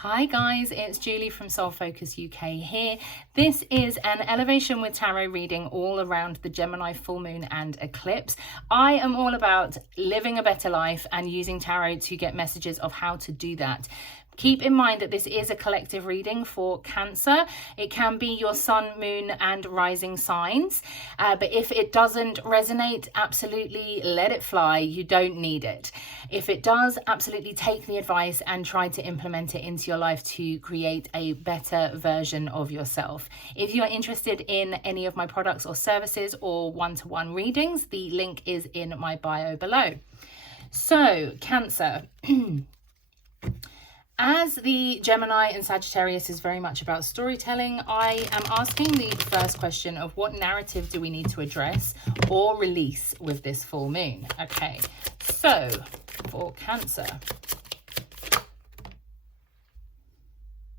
Hi guys, it's Julie from Soul Focus UK here. This is an elevation with tarot reading all around the Gemini full moon and eclipse. I am all about living a better life and using tarot to get messages of how to do that. Keep in mind that this is a collective reading for Cancer. It can be your sun, moon and rising signs. But if it doesn't resonate, absolutely let it fly. You don't need it. If it does, absolutely take the advice and try to implement it into your life to create a better version of yourself. If you are interested in any of my products or services or one-to-one readings, the link is in my bio below. So, Cancer. As the Gemini and Sagittarius is very much about storytelling, I am asking the first question of what narrative do we need to address or release with this full moon? Okay, so for Cancer.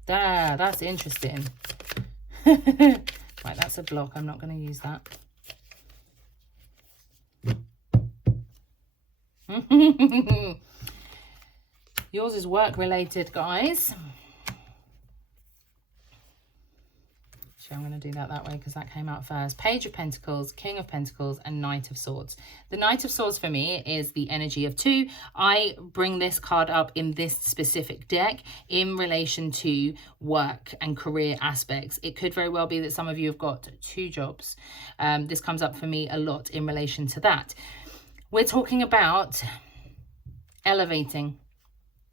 That's interesting. Right, that's a block. I'm not going to use that. Yours is work related, guys. So I'm going to do that way because that came out first. Page of Pentacles, King of Pentacles, and Knight of Swords. The Knight of Swords for me is the energy of two. I bring this card up in this specific deck in relation to work and career aspects. It could very well be that some of you have got two jobs. This comes up for me a lot in relation to that. We're talking about elevating.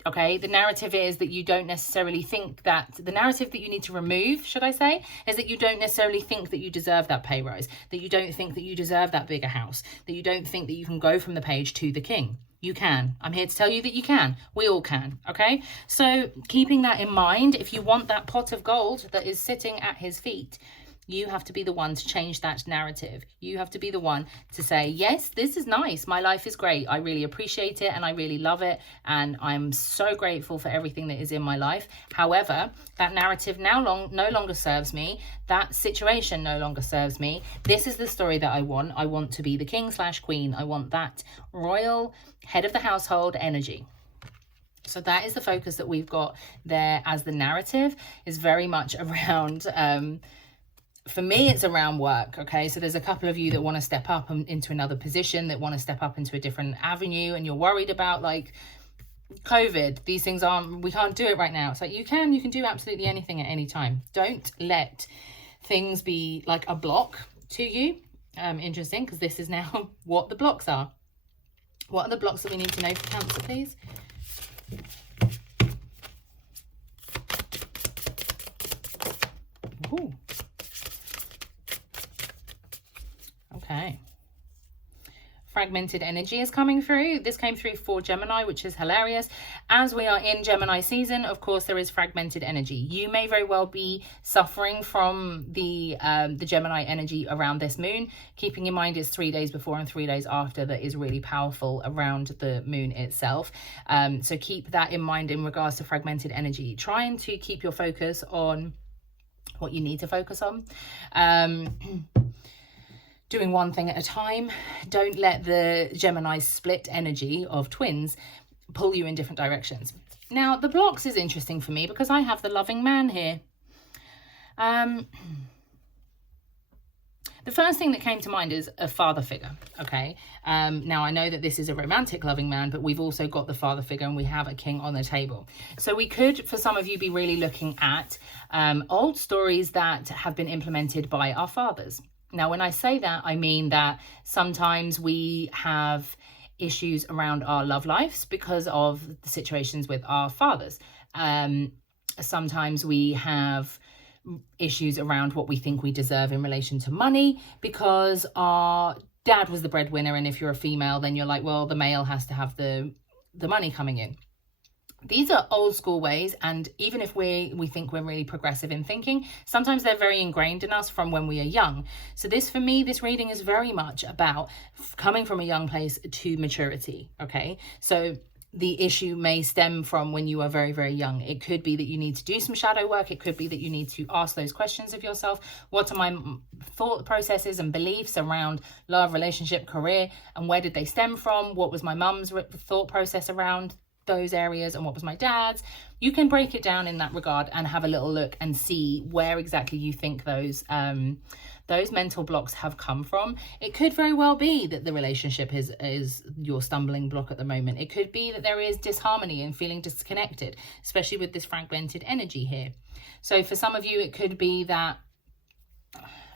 Okay, the narrative is that you don't necessarily think that, the narrative that you need to remove, should I say, is that you don't necessarily think that you deserve that pay rise, that you don't think that you deserve that bigger house, that you don't think that you can go from the page to the king. You can. I'm here to tell you that you can. We all can, okay? So keeping that in mind, if you want that pot of gold that is sitting at his feet, you have to be the one to change that narrative. You have to be the one to say, yes, this is nice. My life is great. I really appreciate it and I really love it. And I'm so grateful for everything that is in my life. However, that narrative no longer serves me. That situation no longer serves me. This is the story that I want. I want to be the king/queen. I want that royal head of the household energy. So that is the focus that we've got there as the narrative is very much around... for me, it's around work, okay? So there's a couple of you that want to step up into another position, that want to step up into a different avenue, and you're worried about, like, COVID. These things we can't do it right now. So you can do absolutely anything at any time. Don't let things be like a block to you. Interesting, because this is now what the blocks are. What are the blocks that we need to know for Cancer, please? Ooh. Okay. Fragmented energy is coming through. This came through for Gemini, which is hilarious. As we are in Gemini season, of course, there is fragmented energy. You may very well be suffering from the Gemini energy around this moon. Keeping in mind it's 3 days before and 3 days after that is really powerful around the moon itself. So keep that in mind in regards to fragmented energy. Trying to keep your focus on what you need to focus on. Doing one thing at a time. Don't let the Gemini split energy of twins pull you in different directions. Now, the blocks is interesting for me because I have the loving man here. The first thing that came to mind is a father figure, okay? Now, I know that this is a romantic loving man, but we've also got the father figure and we have a king on the table. So we could, for some of you, be really looking at old stories that have been implemented by our fathers. Now, when I say that, I mean that sometimes we have issues around our love lives because of the situations with our fathers. Sometimes we have issues around what we think we deserve in relation to money because our dad was the breadwinner, and if you're a female, then you're like, well, the male has to have the money coming in. These are old school ways, and even if we think we're really progressive in thinking, sometimes they're very ingrained in us from when we are young. So this, for me, this reading is very much about coming from a young place to maturity, okay? So the issue may stem from when you are very, very young. It could be that you need to do some shadow work. It could be that you need to ask those questions of yourself. What are my thought processes and beliefs around love, relationship, career, and where did they stem from? What was my mum's thought process around those areas and what was my dad's. You can break it down in that regard and have a little look and see where exactly you think those mental blocks have come from. It could very well be that the relationship is your stumbling block at the moment. It could be that there is disharmony and feeling disconnected, especially with this fragmented energy here. So for some of you, it could be that,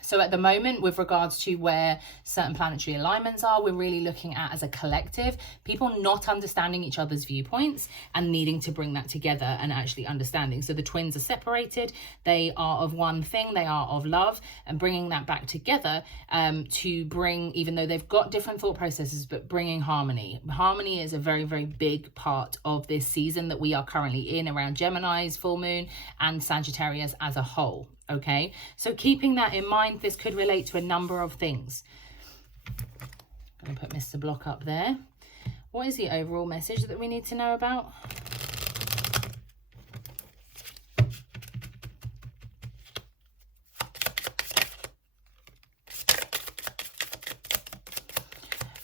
so at the moment, with regards to where certain planetary alignments are, we're really looking at, as a collective, people not understanding each other's viewpoints and needing to bring that together and actually understanding. So the twins are separated, they are of one thing, they are of love, and bringing that back together to bring, even though they've got different thought processes, but bringing harmony. Harmony is a very, very big part of this season that we are currently in around Gemini's full moon and Sagittarius as a whole. Okay, so keeping that in mind, this could relate to a number of things. I'm going to put Mr. Block up there. What is the overall message that we need to know about?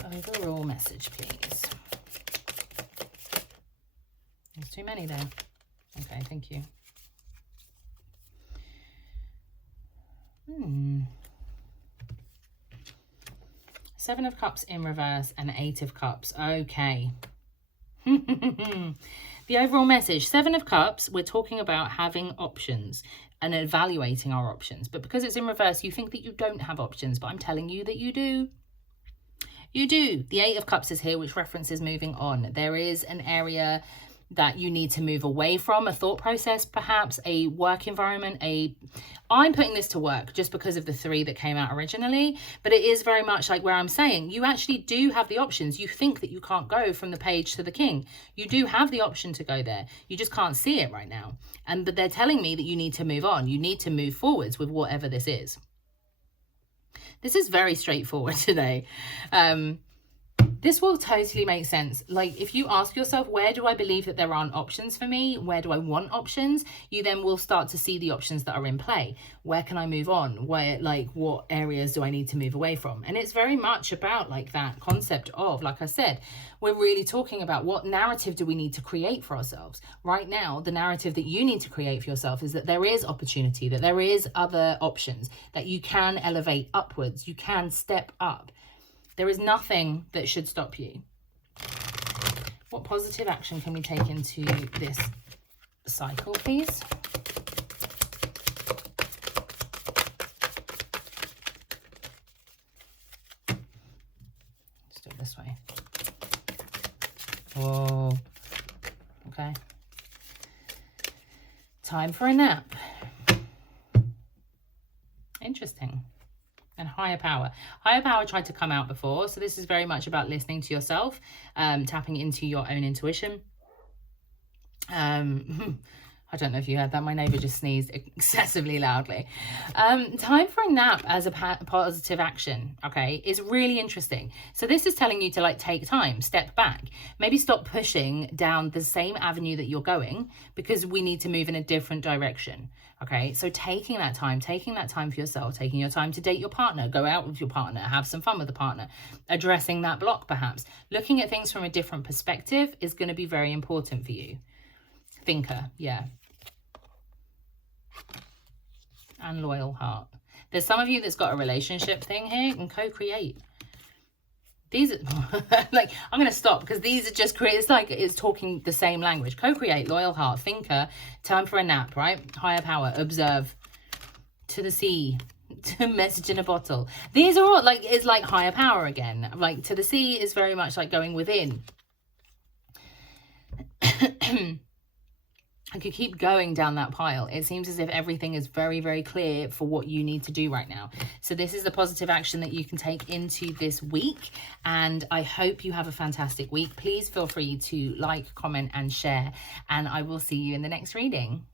Overall message, please. There's too many there. Okay, thank you. Seven of Cups in reverse and Eight of Cups. Okay. The overall message, Seven of Cups, we're talking about having options and evaluating our options. But because it's in reverse, you think that you don't have options, but I'm telling you that you do. You do. The Eight of Cups is here, which references moving on. There is an area that you need to move away from, a thought process, perhaps a work environment. I'm putting this to work just because of the three that came out originally, but it is very much like where I'm saying you actually do have the options. You think that you can't go from the Page to the King. You do have the option to go there. You just can't see it right now. But they're telling me that you need to move on. You need to move forwards with whatever this is. This is very straightforward today. This will totally make sense. Like, if you ask yourself, where do I believe that there aren't options for me? Where do I want options? You then will start to see the options that are in play. Where can I move on? Where, like, what areas do I need to move away from? And it's very much about, like, that concept of, like I said, we're really talking about what narrative do we need to create for ourselves. Right now, the narrative that you need to create for yourself is that there is opportunity, that there is other options, that you can elevate upwards, you can step up. There is nothing that should stop you. What positive action can we take into this cycle, please? Let's do it this way. Oh, okay. Time for a nap. Interesting. And higher power. Higher power tried to come out before. So this is very much about listening to yourself, tapping into your own intuition. I don't know if you heard that. My neighbor just sneezed excessively loudly. Time for a nap as a positive action, okay, is really interesting. So this is telling you to, like, take time, step back, maybe stop pushing down the same avenue that you're going, because we need to move in a different direction. Okay, so taking that time for yourself, taking your time to date your partner, go out with your partner, have some fun with the partner, addressing that block perhaps, looking at things from a different perspective is going to be very important for you. Thinker, yeah. And loyal heart. There's some of you that's got a relationship thing here and co-create. These are, like, I'm going to stop because these are just, it's like it's talking the same language. Co-create, loyal heart, thinker, time for a nap, right? Higher power, observe, to the sea, to message in a bottle. These are all, like, it's like higher power again. Like, to the sea is very much like going within. I could keep going down that pile. It seems as if everything is very, very clear for what you need to do right now. So this is the positive action that you can take into this week. And I hope you have a fantastic week. Please feel free to like, comment, and share. And I will see you in the next reading.